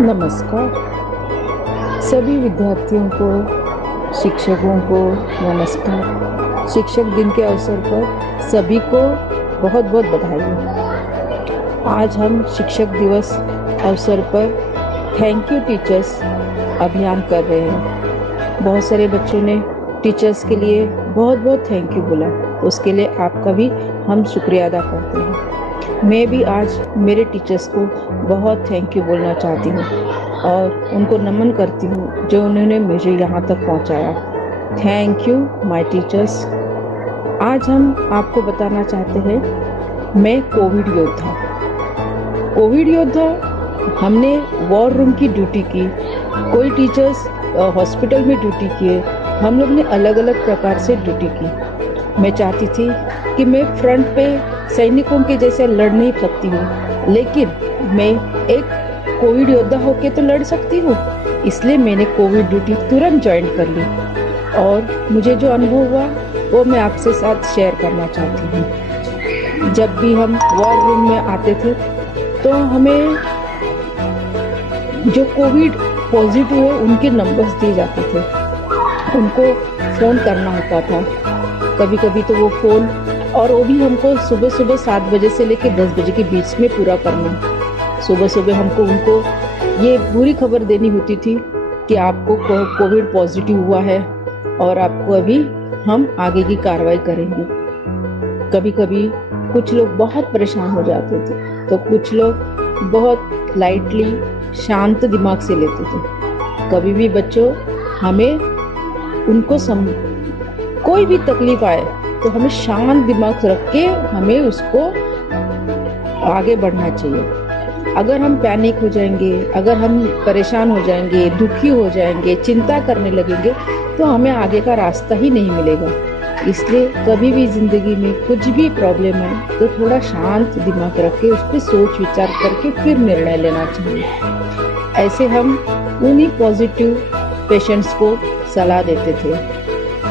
नमस्कार। सभी विद्यार्थियों को, शिक्षकों को नमस्कार। शिक्षक दिन के अवसर पर सभी को बहुत बहुत बधाई। आज हम शिक्षक दिवस अवसर पर थैंक यू टीचर्स अभियान कर रहे हैं। बहुत सारे बच्चों ने टीचर्स के लिए बहुत बहुत थैंक यू बोला, उसके लिए आपका भी हम शुक्रिया अदा करते हैं। मैं भी आज मेरे टीचर्स को बहुत थैंक यू बोलना चाहती हूँ और उनको नमन करती हूँ जो उन्होंने मुझे यहाँ तक पहुँचाया। Thank you my teachers. आज हम आपको बताना चाहते हैं, मैं कोविड योद्धा। हमने वॉर रूम की ड्यूटी की, कोई टीचर्स हॉस्पिटल में ड्यूटी किए, हम लोग ने अलग अलग प्रकार से ड्यूटी की। मैं चाहती थी कि मैं फ्रंट पे सैनिकों के जैसे लड़ नहीं सकती हूँ, लेकिन मैं एक कोविड योद्धा होके तो लड़ सकती हूँ। इसलिए मैंने कोविड ड्यूटी तुरंत ज्वाइन कर ली और मुझे जो अनुभव हुआ वो मैं आपसे साथ शेयर करना चाहती हूँ। जब भी हम वॉर रूम में आते थे तो हमें जो कोविड पॉजिटिव है उनके नंबर्स दिए जाते थे, उनको फ़ोन करना होता था। कभी कभी तो वो फ़ोन, और वो भी हमको सुबह सुबह 7 बजे से लेकर 10 बजे के बीच में पूरा करना। सुबह सुबह हमको उनको ये बुरी खबर देनी होती थी कि आपको कोविड पॉजिटिव हुआ है और आपको अभी हम आगे की कार्रवाई करेंगे। कभी कभी कुछ लोग बहुत परेशान हो जाते थे तो कुछ लोग बहुत लाइटली शांत दिमाग से लेते थे। कभी भी बच्चों, हमें उनको कोई भी तकलीफ आए तो हमें शांत दिमाग रख के हमें उसको आगे बढ़ना चाहिए। अगर हम पैनिक हो जाएंगे, अगर हम परेशान हो जाएंगे, दुखी हो जाएंगे, चिंता करने लगेंगे तो हमें आगे का रास्ता ही नहीं मिलेगा। इसलिए कभी भी जिंदगी में कुछ भी प्रॉब्लम है तो थोड़ा शांत दिमाग रख के उस पर सोच विचार करके फिर निर्णय लेना चाहिए। ऐसे हम उन्हीं पॉजिटिव पेशेंट्स को सलाह देते थे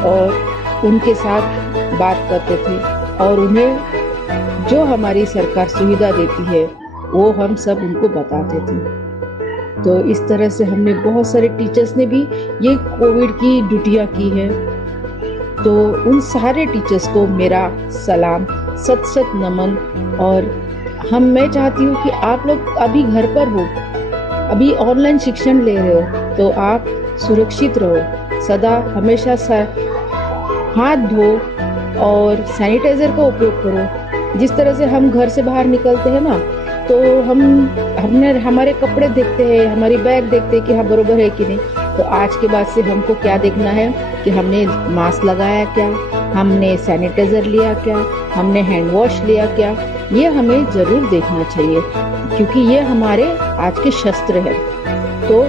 और उनके साथ बात करते थे और उन्हें जो हमारी सरकार सुविधा देती है वो हम सब उनको बताते थे। तो इस तरह से हमने बहुत सारे टीचर्स ने भी ये कोविड की ड्यूटियाँ की है। तो उन सारे टीचर्स को मेरा सलाम, सत सत नमन। और मैं चाहती हूँ कि आप लोग अभी घर पर हो, अभी ऑनलाइन शिक्षण ले रहे हो तो आप सुरक्षित रहो, सदा हमेशा हाथ धो और सैनिटाइजर का उपयोग करो। जिस तरह से हम घर से बाहर निकलते हैं ना, तो हमने हमारे कपड़े देखते हैं, हमारी बैग देखते हैं कि हाँ बरोबर है कि नहीं। तो आज के बाद से हमको क्या देखना है कि हमने मास्क लगाया क्या, हमने सैनिटाइजर लिया क्या, हमने हैंड वॉश लिया क्या, ये हमें जरूर देखना चाहिए क्योंकि ये हमारे आज के शस्त्र है। तो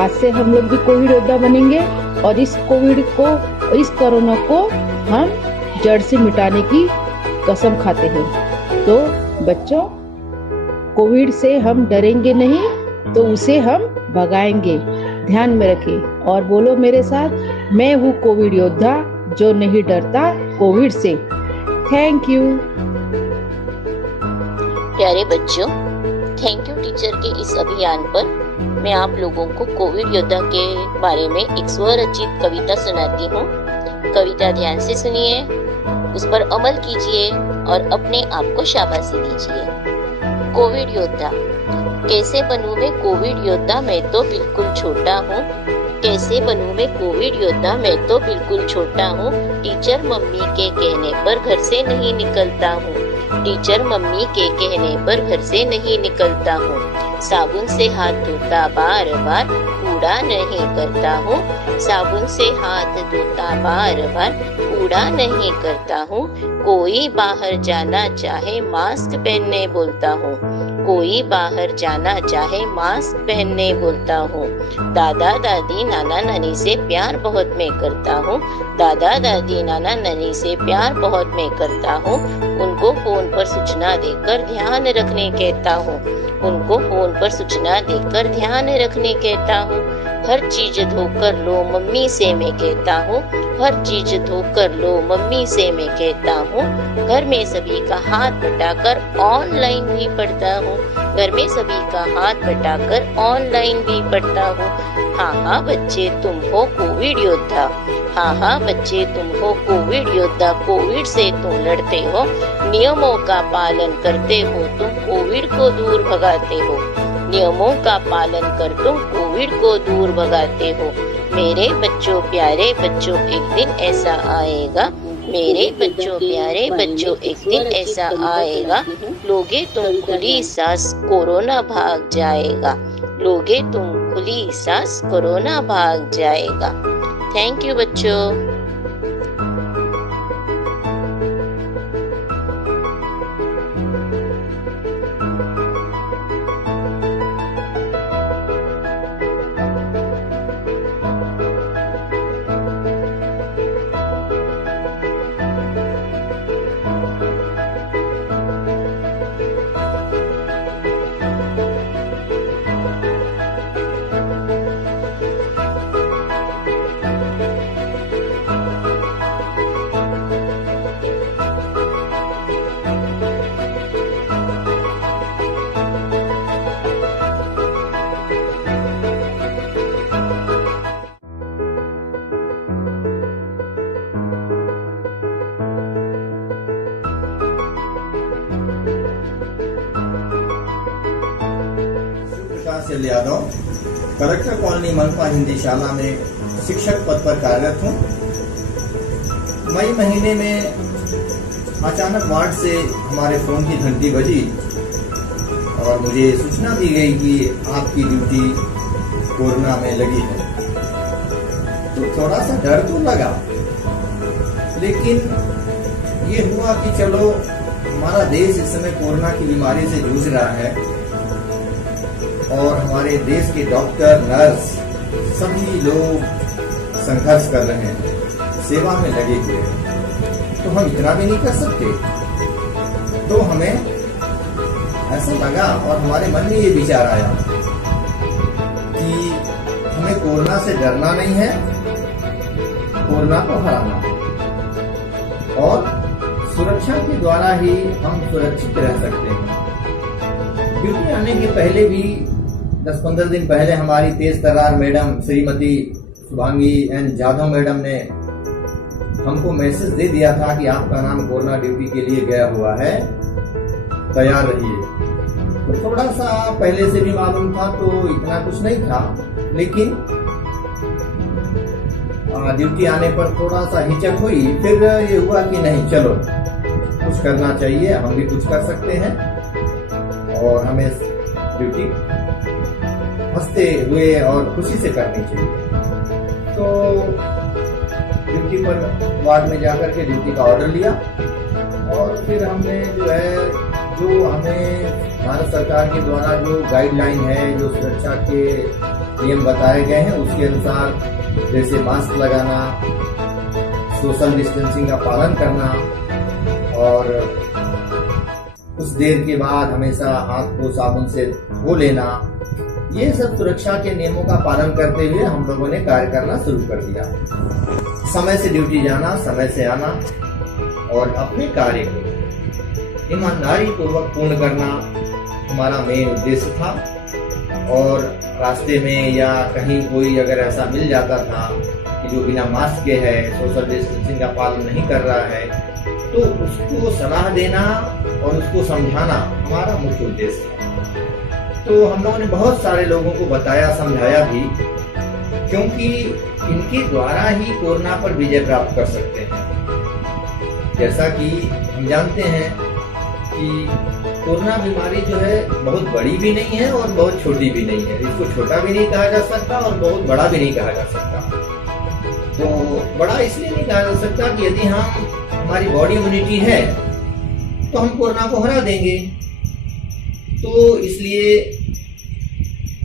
आज से हम लोग भी कोविड योद्धा बनेंगे और इस कोरोना को हम जड़ से मिटाने की कसम खाते हैं। तो बच्चों, कोविड से हम डरेंगे नहीं तो उसे हम भगाएंगे। ध्यान में रखें और बोलो मेरे साथ, मैं हूँ कोविड योद्धा जो नहीं डरता कोविड से। Thank you. प्यारे बच्चों, थैंक यू टीचर के इस अभियान पर मैं आप लोगों को कोविड योद्धा के बारे में एक स्वरचित कविता सुनाती हूँ। कविता ध्यान से सुनिए, उस पर अमल कीजिए और अपने आप को शाबाशी दीजिए। कोविड योद्धा। कैसे बनूं मैं कोविड योद्धा, मैं तो बिल्कुल छोटा हूँ। कैसे बनूं मैं कोविड योद्धा, मैं तो बिल्कुल छोटा हूँ। टीचर मम्मी के कहने पर घर से नहीं निकलता हूँ। टीचर मम्मी के कहने पर घर से नहीं निकलता हूँ। साबुन से हाथ धोता बार बार, कूड़ा नहीं करता हूँ। साबुन से हाथ धोता बार बार, कूड़ा नहीं करता हूँ। कोई बाहर जाना चाहे मास्क पहनने बोलता हूँ। कोई बाहर जाना चाहे मास्क पहनने बोलता हूँ। दादा दादी नाना नानी से प्यार बहुत मैं करता हूँ। दादा दादी नाना नानी से प्यार बहुत मैं करता हूँ। उनको फोन पर सूचना देकर ध्यान रखने कहता हूँ। उनको फोन पर सूचना देकर ध्यान रखने कहता हूँ। हर चीज धोकर लो मम्मी से मैं कहता हूँ। हर चीज धोकर लो मम्मी से मैं कहता हूँ। घर में सभी का हाथ बटाकर ऑनलाइन भी पढ़ता हूँ। घर में सभी का हाथ बटाकर ऑनलाइन भी पढ़ता हूँ। हाँ हाँ बच्चे तुम हो कोविड योद्धा। हाँ हाँ बच्चे तुम हो कोविड योद्धा। कोविड से तुम लड़ते हो, नियमों का पालन करते हो, तुम कोविड को दूर भगाते हो। नियमों का पालन कर तुम कोविड को दूर भगाते हो। मेरे बच्चों प्यारे बच्चों एक दिन ऐसा आएगा, मेरे बच्चों प्यारे बच्चों एक दिन ऐसा आएगा, लोगे तुम खुली सांस कोरोना भाग जाएगा। लोगे तुम खुली सांस कोरोना भाग जाएगा। थैंक यू बच्चों। प्रकाश यादव, कलेक्टर कॉलोनी मनपा हिंदी शाला में शिक्षक पद पर कार्यरत हूँ। मई महीने में अचानक वार्ड से हमारे फोन की घंटी बजी और मुझे सूचना दी गई कि आपकी ड्यूटी कोरोना में लगी है। तो थोड़ा सा डर तो लगा, लेकिन ये हुआ कि चलो हमारा देश इस समय कोरोना की बीमारी से जूझ रहा है और हमारे देश के डॉक्टर, नर्स सभी लोग संघर्ष कर रहे हैं, सेवा में लगे हुए हैं, तो हम इतना भी नहीं कर सकते। तो हमें ऐसा लगा और हमारे मन में ये विचार आया कि हमें कोरोना से डरना नहीं है, कोरोना को हराना है और सुरक्षा के द्वारा ही हम सुरक्षित रह सकते हैं। ड्यूटी आने के पहले भी 10-15 दिन पहले हमारी तेज तर्रार madam Shrimati Shubhangi N Jadhav madam ने हमको मैसेज दे दिया था कि आपका नाम कोरोना ड्यूटी के लिए गया हुआ है, तैयार रहिए। तो थोड़ा सा पहले से भी मालूम था, तो इतना कुछ नहीं था, लेकिन ड्यूटी आने पर थोड़ा सा हिचक हुई। फिर ये हुआ कि नहीं, चलो कुछ करना चाहिए, हम भी कुछ कर सकते हैं और हमें ड्यूटी हंसते हुए और खुशी से करनी चाहिए। तो ड्यूटी पर वार्ड में जाकर के ड्यूटी का ऑर्डर लिया और फिर हमने जो हमें भारत सरकार के द्वारा जो गाइडलाइन है, जो सुरक्षा के नियम बताए गए हैं, उसके अनुसार जैसे मास्क लगाना, सोशल डिस्टेंसिंग का पालन करना और कुछ देर के बाद हमेशा हाथ को साबुन से धो लेना, ये सब सुरक्षा के नियमों का पालन करते हुए हम लोगों ने कार्य करना शुरू कर दिया। समय से ड्यूटी जाना, समय से आना और अपने कार्य को ईमानदारी पूर्वक पूर्ण करना हमारा मेन उद्देश्य था। और रास्ते में या कहीं कोई अगर ऐसा मिल जाता था कि जो बिना मास्क के है, सोशल डिस्टेंसिंग का पालन नहीं कर रहा है, तो उसको सलाह देना और उसको समझाना हमारा मुख्य उद्देश्य था। तो हम लोगों ने बहुत सारे लोगों को बताया, समझाया भी, क्योंकि इनके द्वारा ही कोरोना पर विजय प्राप्त कर सकते हैं। जैसा कि हम जानते हैं कि कोरोना बीमारी जो है बहुत बड़ी भी नहीं है और बहुत छोटी भी नहीं है। इसको छोटा भी नहीं कहा जा सकता और बहुत बड़ा भी नहीं कहा जा सकता। तो बड़ा इसलिए नहीं कहा जा सकता कि यदि हमारी बॉडी इम्यूनिटी है तो हम कोरोना को हरा देंगे। तो इसलिए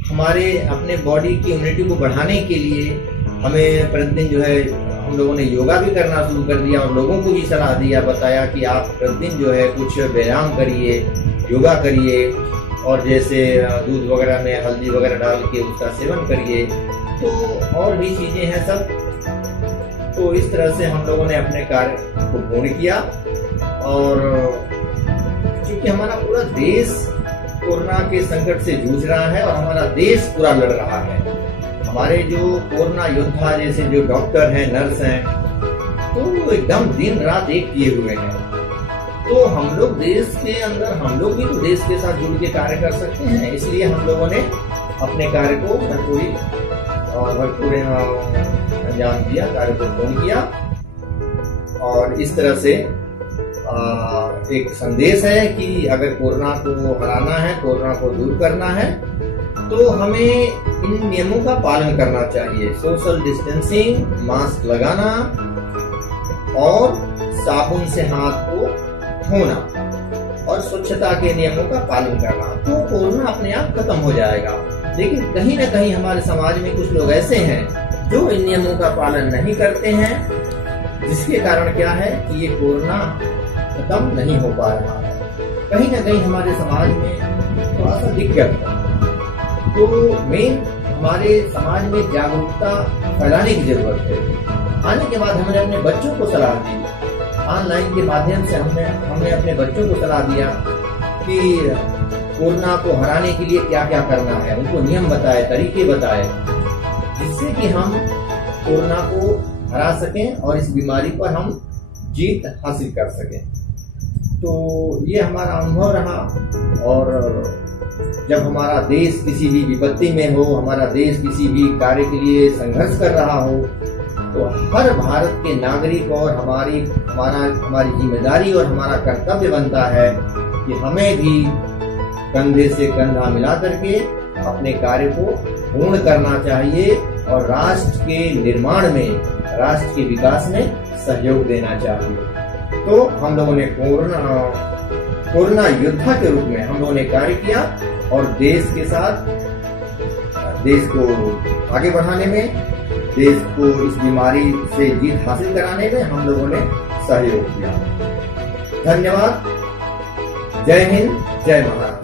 हमारे अपने बॉडी की इम्यूनिटी को बढ़ाने के लिए हमें प्रतिदिन जो है हम लोगों ने योगा भी करना शुरू कर दिया और लोगों को भी सलाह दिया, बताया कि आप प्रतिदिन जो है कुछ व्यायाम करिए, योगा करिए और जैसे दूध वगैरह में हल्दी वगैरह डाल के उसका सेवन करिए। तो और भी चीजें हैं सब। तो इस तरह से हम लोगों ने अपने कार्य को पूर्ण किया और क्योंकि हमारा पूरा देश कोरोना के संकट से जूझ रहा है और हमारा देश पूरा लड़ रहा है। हमारे जो कोरोना योद्धा जैसे जो डॉक्टर हैं, नर्स हैं, तो एकदम दिन रात एक किए हुए हैं। तो हम लोग देश के अंदर, हम लोग भी तो देश के साथ जुड़ के कार्य कर सकते हैं। इसलिए हम लोगों ने अपने कार्य को भरपूर अंजाम दिया, कार्य को पूर्ण किया। और इस तरह से एक संदेश है कि अगर कोरोना को हराना है, कोरोना को दूर करना है, तो हमें इन नियमों का पालन करना चाहिए। सोशल डिस्टेंसिंग, मास्क लगाना और साबुन से हाथ को धोना और स्वच्छता के नियमों का पालन करना, तो कोरोना अपने आप खत्म हो जाएगा। लेकिन कहीं न कहीं हमारे समाज में कुछ लोग ऐसे हैं जो इन नियमों का पालन नहीं करते हैं, जिसके कारण क्या है कि ये कोरोना खत्म नहीं हो पा रहा है। कहीं न कहीं हमारे समाज में थोड़ा सा दिक्कत है। तो मेन हमारे समाज में जागरूकता फैलाने की जरूरत है। आने के बाद हमने अपने बच्चों को सलाह दी, ऑनलाइन के माध्यम से हमने अपने बच्चों को सलाह दिया कि कोरोना को हराने के लिए क्या क्या करना है। उनको नियम बताए, तरीके बताए, जिससे कि हम कोरोना को हरा सकें और इस बीमारी पर हम जीत हासिल कर सकें। तो ये हमारा अनुभव रहा। और जब हमारा देश किसी भी विपत्ति में हो, हमारा देश किसी भी कार्य के लिए संघर्ष कर रहा हो, तो हर भारत के नागरिक और हमारी जिम्मेदारी और हमारा कर्तव्य बनता है कि हमें भी कंधे से कंधा मिला करके अपने कार्य को पूर्ण करना चाहिए और राष्ट्र के निर्माण में, राष्ट्र के विकास में सहयोग देना चाहिए। तो हम लोगों ने कोरोना योद्धा के रूप में हम लोगों ने कार्य किया और देश के साथ देश को आगे बढ़ाने में, देश को इस बीमारी से जीत हासिल कराने में हम लोगों ने सहयोग किया। धन्यवाद। जय हिंद, जय महाराष्ट्र।